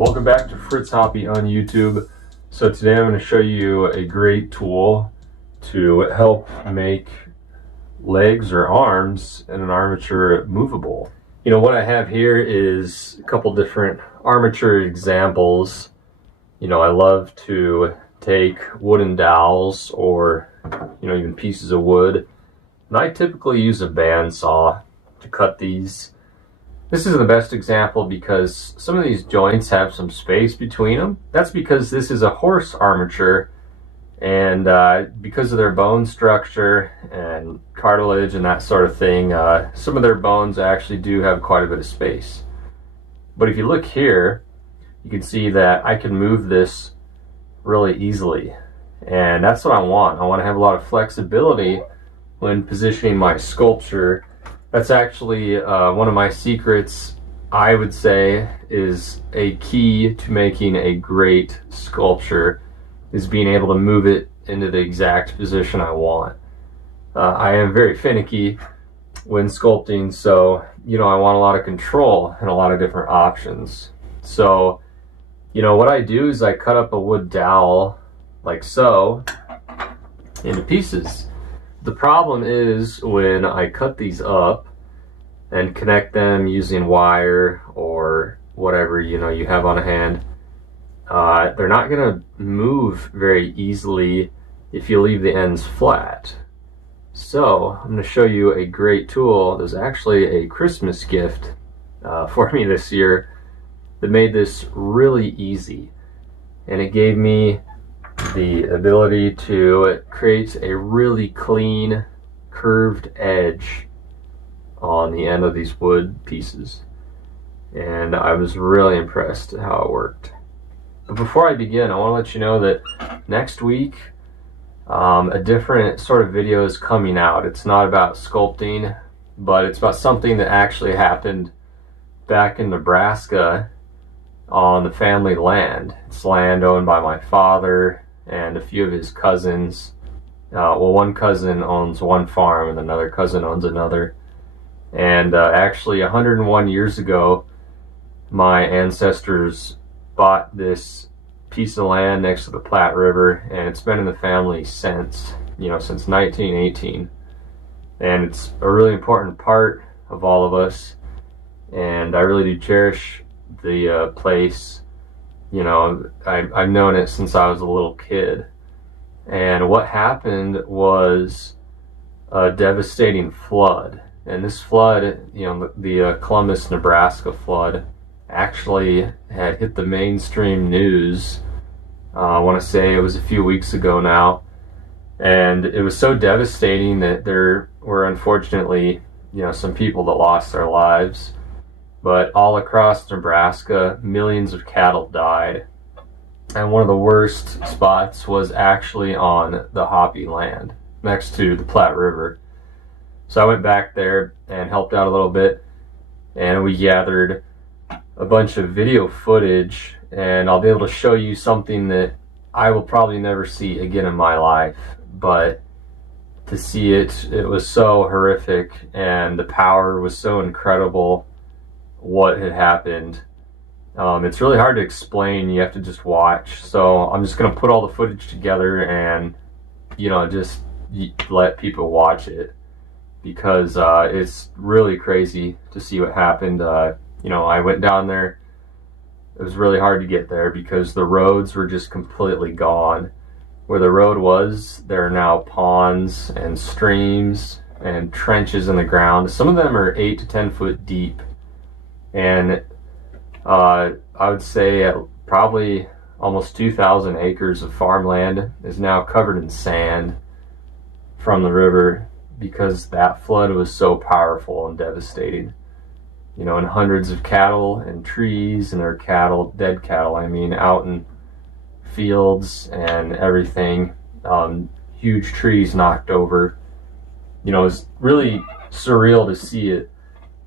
Welcome back to Fritz Hoppy on YouTube. So today I'm going to show you a great tool to help make legs or arms in an armature movable. You know, what I have here is a couple different armature examples. You know, I love to take wooden dowels or, you know, even pieces of wood. And I typically use a bandsaw to cut these. This isn't the best example because some of these joints have some space between them. That's because this is a horse armature, and because of their bone structure and cartilage and that sort of thing, some of their bones actually do have quite a bit of space. But if you look here, you can see that I can move this really easily, and that's what I want. I want to have a lot of flexibility when positioning my sculpture. That's actually one of my secrets, I would say, is a key to making a great sculpture, is being able to move it into the exact position I want. I am very finicky when sculpting, so, you know, I want a lot of control and a lot of different options. So, you know, what I do is I cut up a wood dowel, like so, into pieces. The problem is when I cut these up and connect them using wire or whatever, you know, you have on hand, they're not going to move very easily if you leave the ends flat. So I'm going to show you a great tool. There's actually a Christmas gift for me this year that made this really easy, and it gave me the ability to create a really clean curved edge on the end of these wood pieces, and I was really impressed at how it worked. But before I begin, I want to let you know that next week a different sort of video is coming out. It's not about sculpting, but it's about something that actually happened back in Nebraska on the family land. It's land owned by my father and a few of his cousins. Well, one cousin owns one farm and another cousin owns another. And actually 101 years ago, my ancestors bought this piece of land next to the Platte River, and it's been in the family since, you know, since 1918. And it's a really important part of all of us, and I really do cherish the place. You know, I've known it since I was a little kid. And what happened was a devastating flood. And this flood, you know, the Columbus, Nebraska flood, actually had hit the mainstream news. I want to say it was a few weeks ago now. And it was so devastating that there were, unfortunately, you know, some people that lost their lives. But all across Nebraska, millions of cattle died. And one of the worst spots was actually on the Hoppy land, next to the Platte River. So I went back there and helped out a little bit, and we gathered a bunch of video footage, and I'll be able to show you something that I will probably never see again in my life. But to see it, it was so horrific, and the power was so incredible. What had happened, it's really hard to explain. You have to just watch. So I'm just going to put all the footage together and, you know, just let people watch it, because it's really crazy to see what happened. You know, I went down there. It was really hard to get there because the roads were just completely gone. Where the road was, there are now ponds and streams and trenches in the ground. Some of them are 8 to 10 foot deep. And I would say probably almost 2,000 acres of farmland is now covered in sand from the river, because that flood was so powerful and devastating. You know, and hundreds of cattle and trees, and their cattle, dead cattle, I mean, out in fields and everything. Huge trees knocked over. You know, it was really surreal to see it.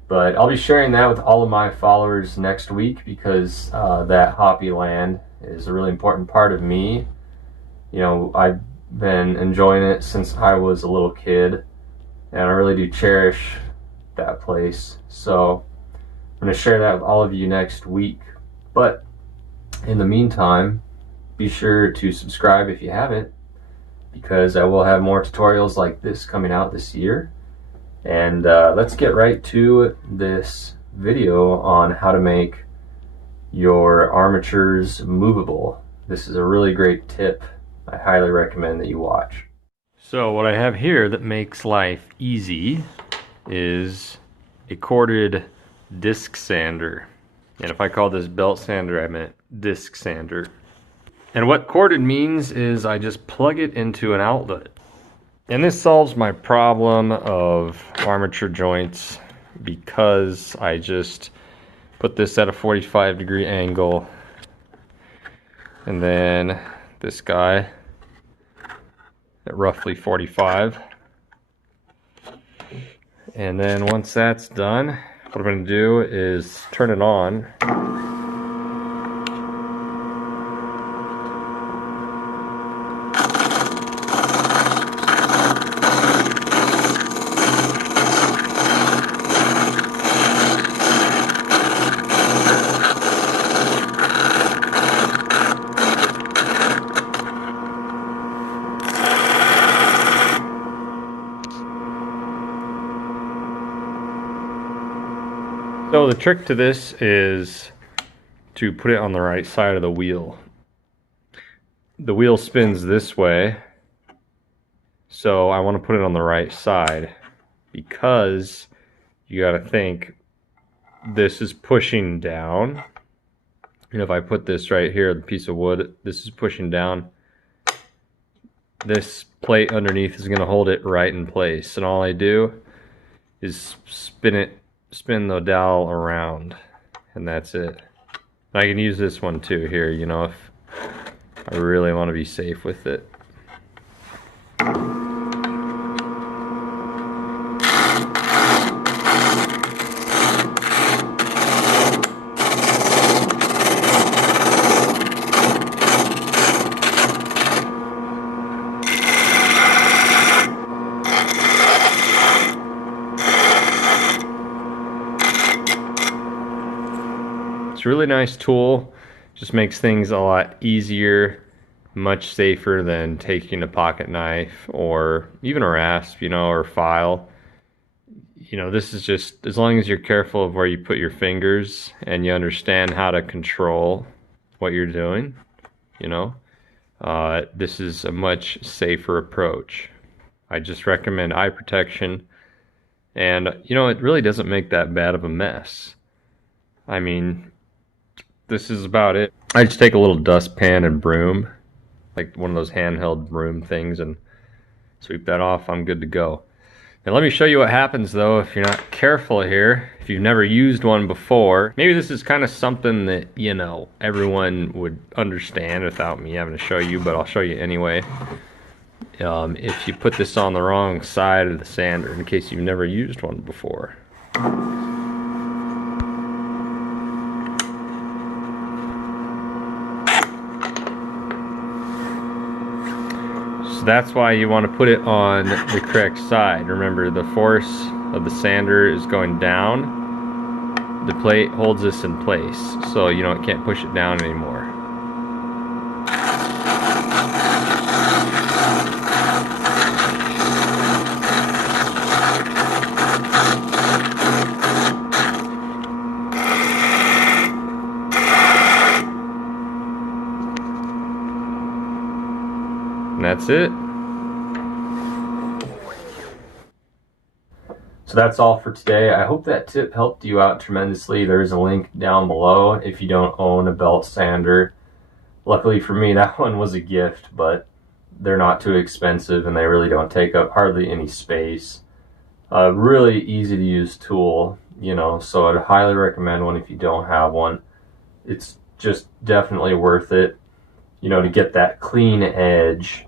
But I'll be sharing that with all of my followers next week, because that Hoppy land is a really important part of me. You know, I've been enjoying it since I was a little kid, and I really do cherish that place. So I'm going to share that with all of you next week. But In the meantime, be sure to subscribe if you haven't, because I will have more tutorials like this coming out this year. And let's get right to this video on how to make your armatures movable. This is a really great tip. I highly recommend that you watch. So what I have here that makes life easy is a corded disc sander. And if I call this belt sander, I meant disc sander. And what corded means is I just plug it into an outlet. And this solves my problem of armature joints because I just put this at a 45-degree angle, and then this guy at roughly 45. And then once that's done, what I'm going to do is turn it on. So the trick to this is to put it on the right side of the wheel. The wheel spins this way, so I want to put it on the right side because you got to think this is pushing down. And if I put this right here, the piece of wood, this is pushing down. This plate underneath is going to hold it right in place, and all I do is spin the dowel around, and that's it. I can use this one too here, you know, if I really want to be safe with it. It's a really nice tool, just makes things a lot easier, much safer than taking a pocket knife or even a rasp, you know, or file. You know, this is just, as long as you're careful of where you put your fingers and you understand how to control what you're doing, you know, this is a much safer approach. I just recommend eye protection, and you know, it really doesn't make that bad of a mess. I mean, this is about it. I just take a little dustpan and broom, like one of those handheld broom things, and sweep that off. I'm good to go. Now let me show you what happens though if you're not careful here. If you've never used one before, maybe this is kind of something that, you know, everyone would understand without me having to show you, but I'll show you anyway. If you put this on the wrong side of the sander, in case you've never used one before. That's why you want to put it on the correct side. Remember, the force of the sander is going down. The plate holds this in place, so you know it can't push it down anymore. And that's it. So that's all for today. I hope that tip helped you out tremendously. There is a link down below if you don't own a belt sander. Luckily for me, that one was a gift, but they're not too expensive and they really don't take up hardly any space. Really easy to use tool, you know, so I'd highly recommend one if you don't have one. It's just definitely worth it, you know, to get that clean edge.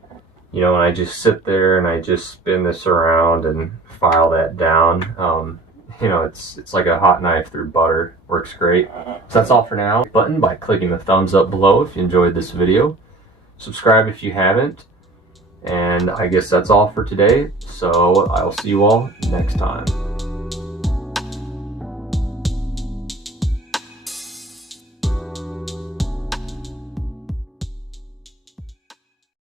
You know, and I just sit there and I just spin this around and file that down. You know, it's like a hot knife through butter. Works great. So that's all for now. Button by clicking the thumbs up below if you enjoyed this video. Subscribe if you haven't. And I guess that's all for today. So I'll see you all next time.